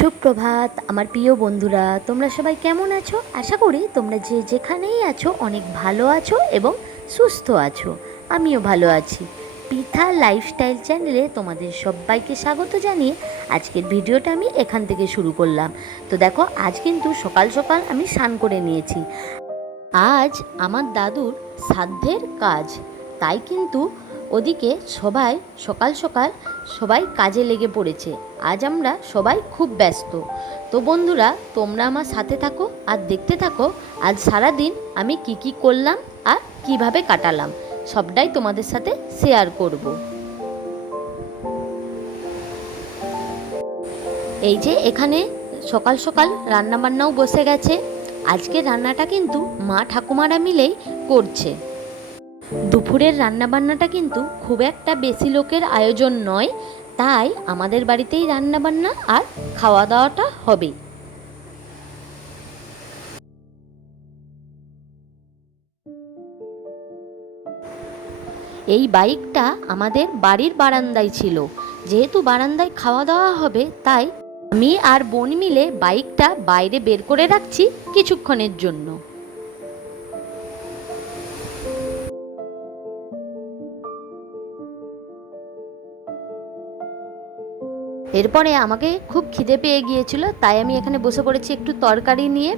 সুপ্রভাত আমার প্রিয় বন্ধুরা, তোমরা সবাই কেমন আছো? আশা করি তোমরা যে যেখানেই আছো অনেক ভালো আছো এবং সুস্থ আছো। আমিও ভালো আছি। পৃথা লাইফস্টাইল চ্যানেলে তোমাদের সবাইকে স্বাগত জানিয়ে আজকের ভিডিওটা আমি এখান থেকে শুরু করলাম। তো দেখো, আজ কিন্তু সকাল সকাল আমি স্নান করে নিয়েছি। আজ আমার দাদুর শ্রাদ্ধের কাজ, তাই কিন্তু ওদিকে সবাই সকাল সকাল সবাই কাজে লেগে পড়েছে। আজ আমরা সবাই খুব ব্যস্ত। তো বন্ধুরা, তোমরা আমার সাথে থাকো আর দেখতে থাকো আজ সারাদিন আমি কি করলাম আর কিভাবে কাটালাম, সবটাই তোমাদের সাথে শেয়ার করব। এই যে এখানে সকাল সকাল রান্নাবান্নাও বসে গেছে। আজকে রান্নাটা কিন্তু মা ঠাকুমারা মিলেই করছে। দুপুরের রান্নাবান্নাটা কিন্তু খুব একটা বেশি লোকের আয়োজন নয়, তাই আমাদের বাড়িতেই রান্নাবান্না আর খাওয়া দাওয়াটা হবে। এই বাইকটা আমাদের বাড়ির বারান্দায় ছিল। যেহেতু বারান্দায় খাওয়া দাওয়া হবে, তাই আমি আর বোন মিলে বাইকটা বাইরে বের করে রাখছি কিছুক্ষণের জন্য। এরপরে আমাকে খুব খিদে পেয়ে গিয়েছিল, তাই আমি এখানে বসে পড়েছি একটু তরকারি নিয়ে।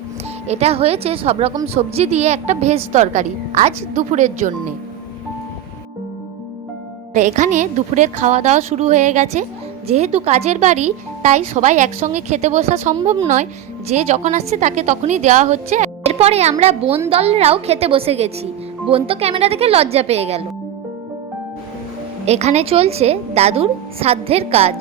এটা হয়েছে সব রকম সবজি দিয়ে একটা ভেজ তরকারি আজ দুপুরের জন্যে। এখানে দুপুরের খাওয়া দাওয়া শুরু হয়ে গেছে। যেহেতু কাজের বাড়ি, তাই সবাই একসঙ্গে খেতে বসা সম্ভব নয়। যে যখন আসছে তাকে তখনই দেওয়া হচ্ছে। এরপরে আমরা বোন দলরাও খেতে বসে গেছি। বোন তো ক্যামেরা দেখে লজ্জা পেয়ে গেল। এখানে চলছে দাদুর শ্রাদ্ধের কাজ।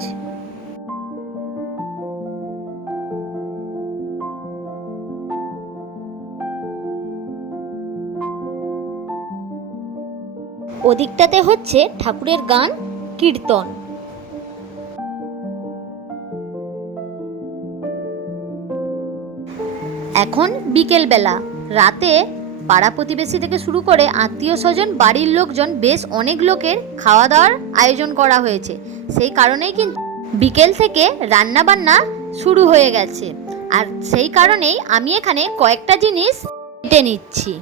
ওদিকটাতে হচ্ছে ঠাকুরের গান কীর্তন। এখন বিকেলবেলা, রাতে পাড়া প্রতিবেশী থেকে শুরু করে আত্মীয় স্বজন, বাড়ির লোকজন, বেশ অনেক লোকের খাওয়া দাওয়ার আয়োজন করা হয়েছে। সেই কারণেই কিন্তু বিকেল থেকে রান্না বান্না শুরু হয়ে গেছে। আর সেই কারণেই আমি এখানে কয়েকটা জিনিস কেটে নিচ্ছি।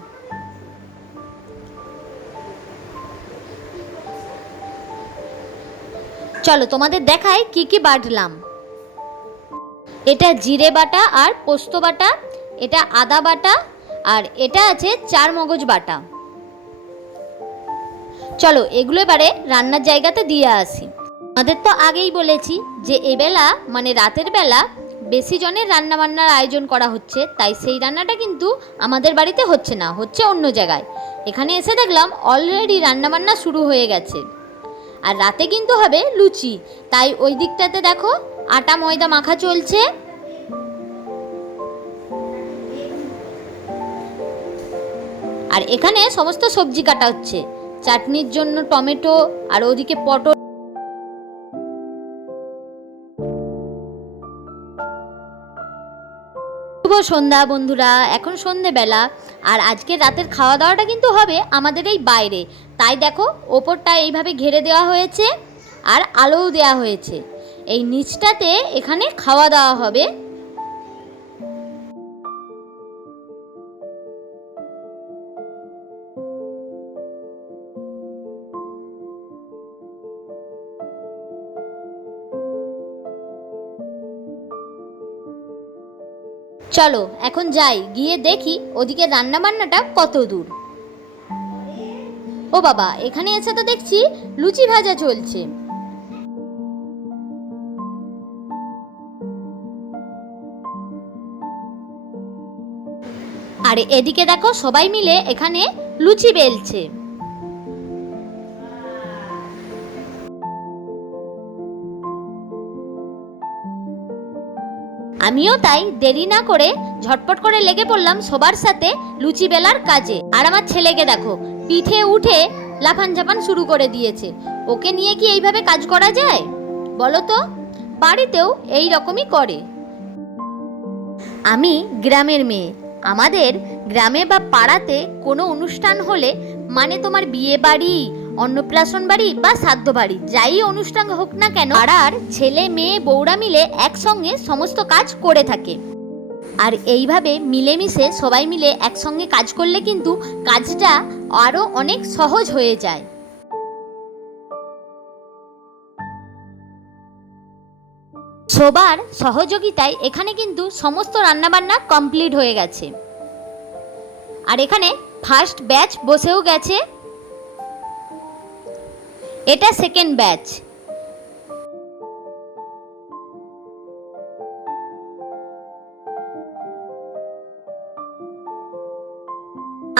চলো তোমাদের দেখাই কি কি বাটলাম। এটা জিরে বাটা আর পোস্ত বাটা, এটা আদা বাটা, আর এটা আছে চার মগজ বাটা। চলো এগুলো এবারে রান্নার জায়গাতে দিয়ে আসি। আমাদের তো আগেই বলেছি যে এবেলা মানে রাতের বেলা বেশি জনের রান্নাবান্নার আয়োজন করা হচ্ছে, তাই সেই রান্নাটা কিন্তু আমাদের বাড়িতে হচ্ছে না, হচ্ছে অন্য জায়গায়। এখানে এসে দেখলাম অলরেডি রান্নাবান্না শুরু হয়ে গেছে। আর রাতে কিন্তু হবে লুচি, তাই ওই দিকটাতে দেখো আটা ময়দা মাখা চলছে। আর এখানে সমস্ত সবজি কাটা হচ্ছে, চাটনির জন্য টমেটো, আর ওদিকে পটল। শুভ সন্ধ্যা বন্ধুরা, এখন সন্ধেবেলা। আর আজকে রাতের খাওয়া দাওয়াটা কিন্তু হবে আমাদের এই বাইরে। তাই দেখো ওপরটা এইভাবে ঘিরে দেওয়া হয়েছে আর আলোও দেওয়া হয়েছে। এই নিচটাতে এখানে খাওয়া দাওয়া হবে। চলো এখন যাই, গিয়ে দেখি ওদিকে রান্না বান্নাটা কত দূর। ও বাবা, এখানে এসে তো দেখছি লুচি ভাজা চলছে। আর এদিকে দেখো সবাই মিলে এখানে লুচি বেলছে। আমিও তাই দেরি না করে ঝটপট করে লেগে পড়লাম সবার সাথে লুচি বেলার কাজে। আর আমার ছেলেকে দেখো পিঠে উঠে লাফান ঝাপান শুরু করে দিয়েছে। ওকে নিয়ে কি এইভাবে কাজ করা যায় বলো তো? বাড়িতেও এই রকমই করে। আমি গ্রামের মেয়ে। আমাদের গ্রামে বা পাড়াতে কোনো অনুষ্ঠান হলে, মানে তোমার বিয়ে বাড়ি, অন্নপ্রাশন বাড়ি বা শ্রাদ্ধ বাড়ি যাই অনুষ্ঠান হোক না কেন, পাড়ার ছেলে মেয়ে বউরা মিলে একসঙ্গে সমস্ত কাজ করে থাকে। আর এইভাবে মিলেমিশে সবাই মিলে একসঙ্গে কাজ করলে কিন্তু কাজটা আরও অনেক সহজ হয়ে যায়। সবার সহযোগিতায় এখানে কিন্তু সমস্ত রান্নাবান্না কমপ্লিট হয়ে গেছে। আর এখানে ফার্স্ট ব্যাচ বসেও গেছে, এটা সেকেন্ড ব্যাচ।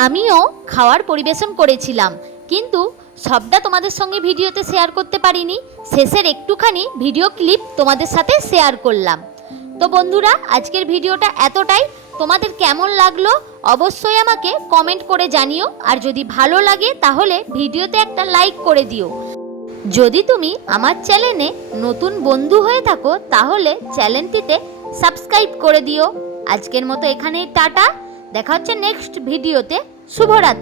আমিও খাওয়ার পরিবেশন করেছিলাম, কিন্তু সবটা তোমাদের সঙ্গে ভিডিওতে শেয়ার করতে পারিনি। শেষের একটুখানি ভিডিও ক্লিপ তোমাদের সাথে শেয়ার করলাম। তো বন্ধুরা, আজকের ভিডিওটা এতটাই। তোমাদের কেমন লাগলো অবশ্যই আমাকে কমেন্ট করে জানিও। আর যদি ভালো লাগে তাহলে ভিডিওতে একটা লাইক করে দিও। যদি তুমি আমার চ্যানেলে নতুন বন্ধু হয়ে থাকো তাহলে চ্যানেলটিতে সাবস্ক্রাইব করে দিও। আজকের মতো এখানেই টাটা, দেখা হচ্ছে নেক্সট ভিডিওতে। শুভরাত্রি।